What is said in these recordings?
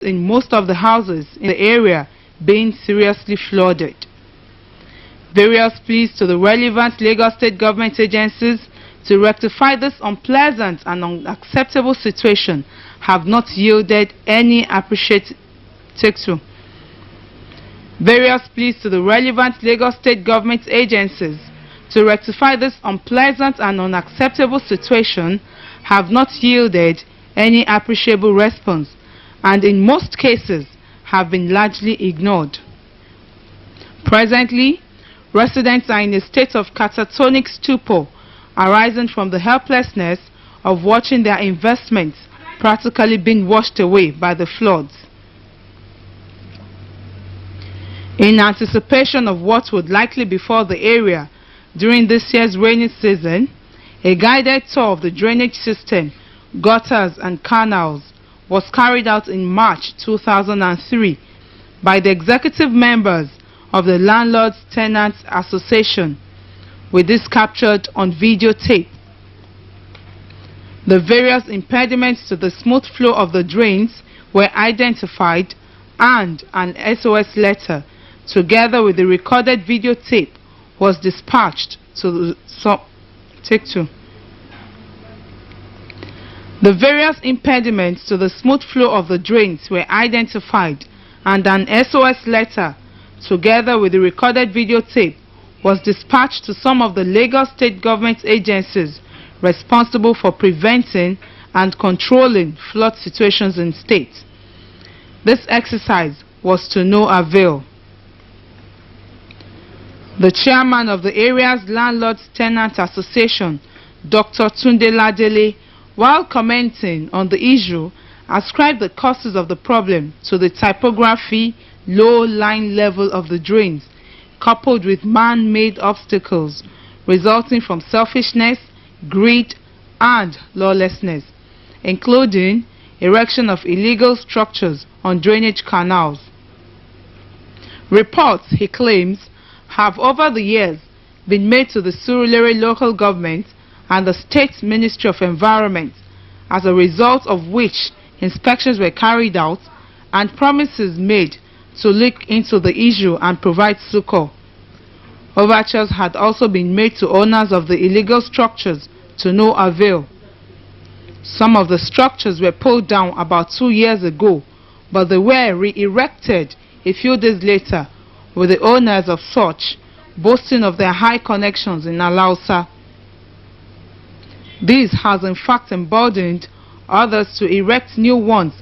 in most of the houses in the area being seriously flooded. Various pleas to the relevant Lagos State government agencies to rectify this unpleasant and unacceptable situation have not yielded any appreciated breakthrough. Various pleas to the relevant Lagos State government agencies to rectify this unpleasant and unacceptable situation have not yielded any appreciable response, and in most cases have been largely ignored. Presently, residents are in a state of catatonic stupor arising from the helplessness of watching their investments practically being washed away by the floods. In anticipation of what would likely befall the area during this year's rainy season, a guided tour of the drainage system, gutters and canals was carried out in March 2003 by the executive members of the Landlords Tenants Association, with this captured on videotape. The various impediments to the smooth flow of the drains were identified, and an SOS letter, together with the recorded videotape, was dispatched to the Take two. The various impediments to the smooth flow of the drains were identified, and an SOS letter, together with the recorded videotape, was dispatched to some of the Lagos State government agencies responsible for preventing and controlling flood situations in state. This exercise was to no avail. The chairman of the area's Landlords Tenant Association, Dr. Tunde Ladele, while commenting on the issue, ascribed the causes of the problem to the typography, low line level of the drains, coupled with man-made obstacles resulting from selfishness, greed, and lawlessness, including erection of illegal structures on drainage canals. Reports, he claims, have over the years been made to the Surulere local government and the State Ministry of Environment, as a result of which inspections were carried out and promises made to look into the issue and provide succor. Overtures had also been made to owners of the illegal structures to no avail. Some of the structures were pulled down about 2 years ago, but they were re-erected a few days later, with the owners of such boasting of their high connections in Alausa. This has in fact emboldened others to erect new ones,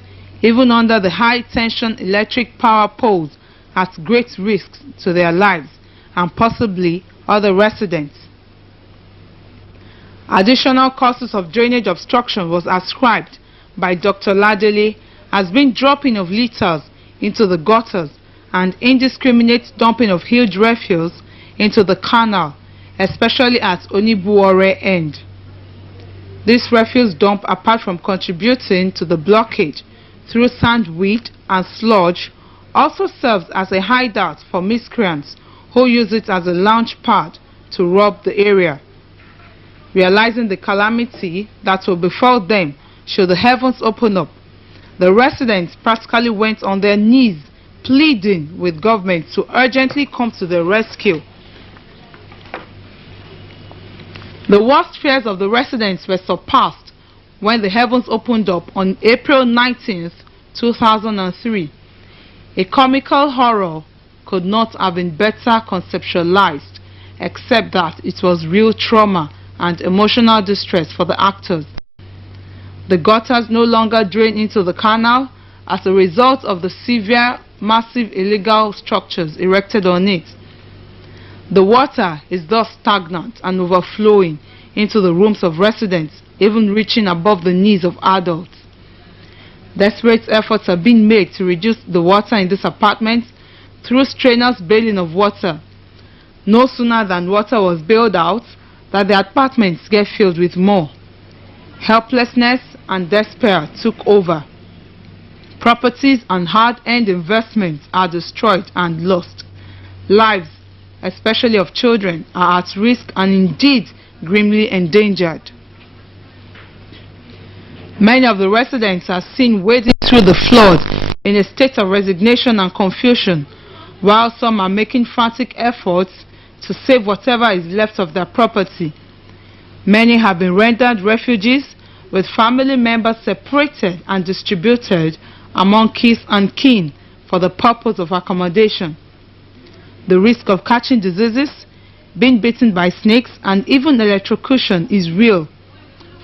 even under the high-tension electric power poles, at great risk to their lives and possibly other residents. Additional causes of drainage obstruction was ascribed by Dr. Ladele as being dropping of litters into the gutters and indiscriminate dumping of huge refuse into the canal, especially at Onibuore end. This refuse dump, apart from contributing to the blockage through sandweed and sludge, also serves as a hideout for miscreants who use it as a launch pad to rob the area. Realizing the calamity that will befall them should the heavens open up, the residents practically went on their knees pleading with government to urgently come to their rescue. The worst fears of the residents were surpassed when the heavens opened up on April 19th, 2003. A comical horror could not have been better conceptualized, except that it was real trauma and emotional distress for the actors. The gutters no longer drain into the canal as a result of the severe, massive illegal structures erected on it. The water is thus stagnant and overflowing into the rooms of residents, even reaching above the knees of adults. Desperate efforts are being made to reduce the water in these apartments through strenuous bailing of water. No sooner than water was bailed out that the apartments get filled with more. Helplessness and despair took over. Properties and hard-earned investments are destroyed and lost. Lives, especially of children, are at risk and indeed grimly endangered. Many of the residents are seen wading through the flood in a state of resignation and confusion, while some are making frantic efforts to save whatever is left of their property. Many have been rendered refugees, with family members separated and distributed among kith and kin for the purpose of accommodation. The risk of catching diseases, being bitten by snakes, and even electrocution is real.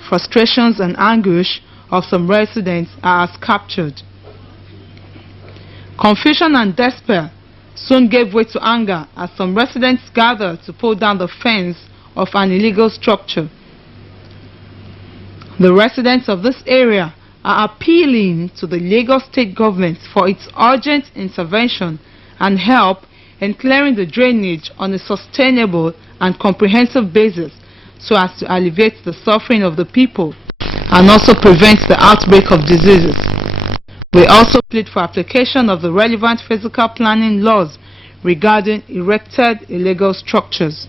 Frustrations and anguish of some residents are as captured. Confusion and despair soon gave way to anger as some residents gathered to pull down the fence of an illegal structure. The residents of this area are appealing to the Lagos state government for its urgent intervention and help in clearing the drainage on a sustainable and comprehensive basis so as to alleviate the suffering of the people and also prevent the outbreak of diseases. We also plead for application of the relevant physical planning laws regarding erected illegal structures.